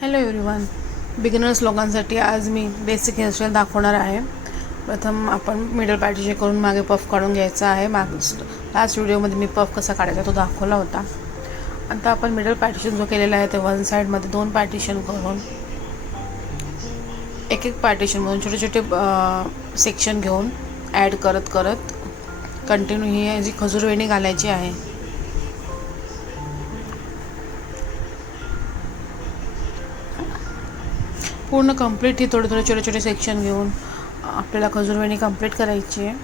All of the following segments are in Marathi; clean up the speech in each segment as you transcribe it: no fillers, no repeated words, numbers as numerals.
Hello everyone. बिगिनर्स लोकांसाठी आज मी बेसिक हेअरस्टाईल दाखवणार आहे. प्रथम आपण मिडल पार्टीशन करून मागे पफ काढून घ्यायचा आहे. लास्ट व्हिडिओमध्ये मी पफ कसा काढायचा तो दाखवला होता. आता आपण मिडल पार्टीशन जो केलेला आहे ते वन साईडमध्ये दोन पार्टीशन करून एक एक पार्टीशनमधून छोटे छोटे सेक्शन घेऊन ॲड करत करत कंटिन्यू ही जी खजूरवेणी घालायची आहे. पूर्ण कंप्लीट ही थोडे थोडे छोटे छोटे सेक्शन घेऊन आपल्याला खजूरवेणी कंप्लीट करायची आहे.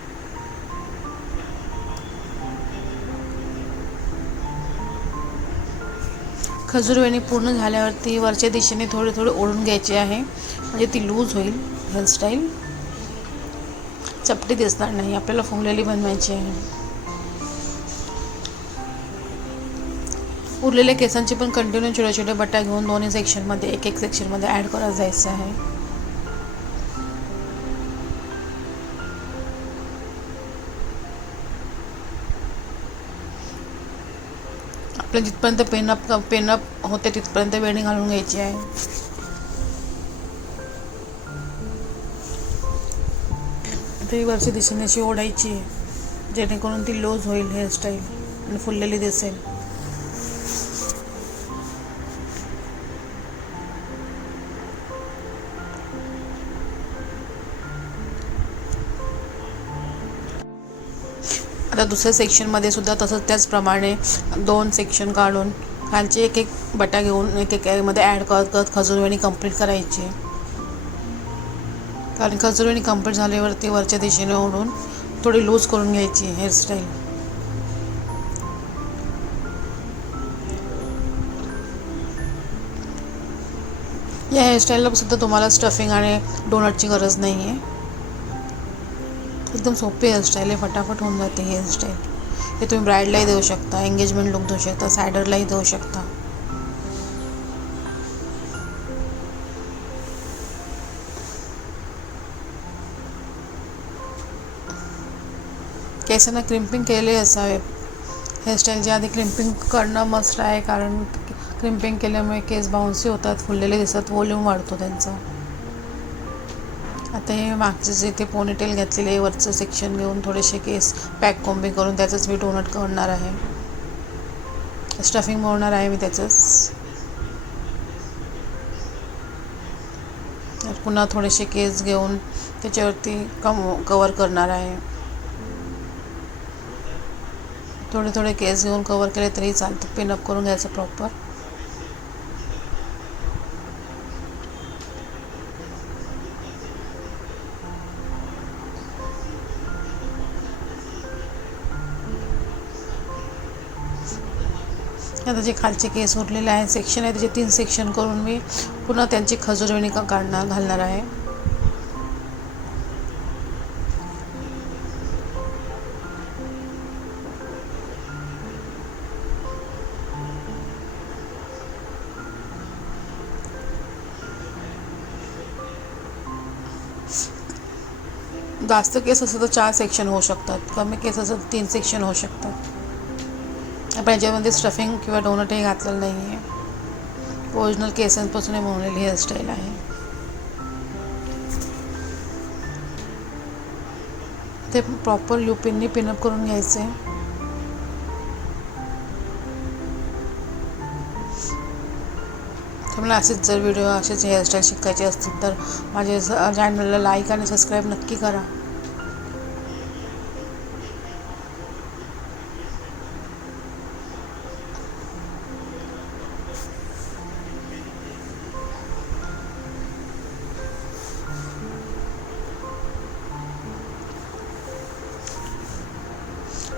खजूरवेणी पूर्ण झाल्यावरती वरच्या दिशेने थोडे थोडे ओढून घ्यायचे आहे, म्हणजे ती लूज होईल. हेअरस्टाईल चपटी दिसणार नाही. आपल्याला फुगलेली बनवायची आहे. उरलेल्या केसांची पण कंटिन्यू छोट्या छोट्या बट्ट्या घेऊन दोन्ही सेक्शनमध्ये एक एक सेक्शनमध्ये ॲड करत जायचं आहे. आपल्या जिथपर्यंत पेनअप होते तिथपर्यंत वेणी घालून घ्यायची आहे. ती वरच्या दिशेने अशी ओढायची आहे, जेणेकरून ती लूज होईल हेअरस्टाईल आणि फुललेली दिसेल. आता दुसऱ्या सेक्शनमध्ये सुद्धा तसंच त्याचप्रमाणे दोन सेक्शन काढून खालचे एक एक बटा घेऊन एक एक मध्ये ॲड करत करत खजूरवेणी कंप्लीट करायची. कारण खजूरवेणी कंप्लीट झाल्यावरती वरच्या दिशेने ओढून थोडी लूज करून घ्यायची हेअरस्टाईल. या हेअरस्टाईलला सुद्धा तुम्हाला स्टफिंग आणि डोनटची गरज नाही आहे. एकदम सोपी हेअरस्टाईल आहे, फटाफट होऊन जाते ही हेअरस्टाईल. हे तुम्ही ब्राईडलाही देऊ शकता, एंगेजमेंट लुक देऊ शकता, सायडरलाही देऊ शकता. केसांना क्रिम्पिंग केले असावे. हेअरस्टाईलच्या आधी क्रिम्पिंग करणं मस्ट आहे, कारण क्रिम्पिंग केल्यामुळे केस बाउन्सी होतात, फुललेले दिसतात, व्हॉल्यूम वाढतो त्यांचा. आता हे मागचे जे ते पोनीटेल घातलेले वरचं सेक्शन घेऊन थोडेसे केस पॅक कोम्बिंग करून त्याचंच मी डोनट करणार आहे. स्टफिंग मोडणार आहे मी त्याचंच. पुन्हा थोडेसे केस घेऊन त्याच्यावरती कवर करणार आहे. थोडे थोडे केस घेऊन कवर केले तरी चालतं. पिनअप करून घ्यायचं प्रॉपर. आता जे खालचे केस उरलेले आहे सेक्शन आहे त्याचे 3 सेक्शन करून मी पुन्हा त्यांची खजूरवेणी घालणार आहे. जास्त केस असेल तर 4 सेक्शन होऊ शकतात, कमी केस असेल तर 3 सेक्शन होऊ शकतात. आपण याच्यामध्ये स्टफिंग किंवा डोनट हे घातलेलं नाही आहे. ओरिजिनल केसांपासून बनवलेली हेअरस्टाईल आहे. ते प्रॉपर युपिननी पिनअप करून घ्यायचे. तुम्हाला असेच जर व्हिडिओ असेच हेअरस्टाईल शिकायचे असतील तर माझ्या चॅनलला लाईक आणि सबस्क्राईब नक्की करा.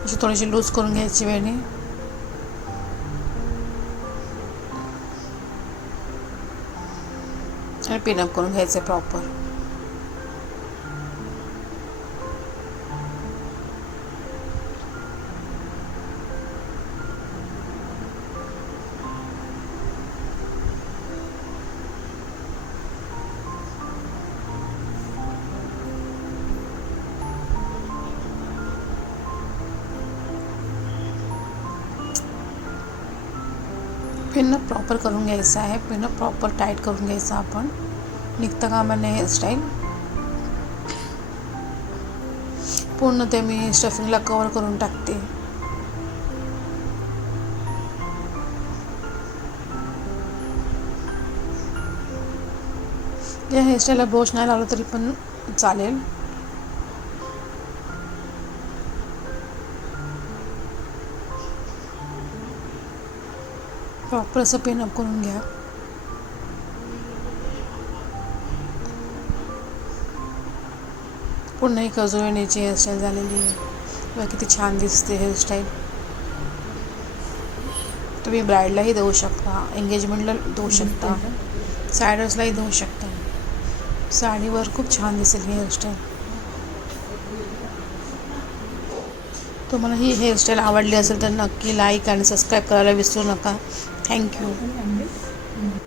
अशी थोडीशी लूज करून घ्यायची वेणी. आणि पिनअप करून घ्यायचं प्रॉपर. पिनअप प्रॉपर करून घ्यायचं आहे. पिनअप प्रॉपर टाईट करून घ्यायचं आपण. निघता कामा नये हेअरस्टाईल. पूर्ण ते मी स्टफिंगला कवर करून टाकते. या हेअरस्टाईलला ब्रश नाही लावलं तरी पण चालेल. प्रॉपर असं पिनअप करून घ्या. पुन्हा एक अजून हेअरस्टाईल झालेली आहे. बघा किती छान दिसते हेअरस्टाईल. तुम्ही ब्राईडलाही देऊ शकता, एंगेजमेंटला देऊ शकता, सायडर्सलाही देऊ शकता. साडीवर खूप छान दिसेल ही हेअरस्टाईल. तुम्हाला ही हेअरस्टाईल आवडली असेल तर नक्की लाईक आणि सबस्क्राईब करायला विसरू नका. थँक्यू.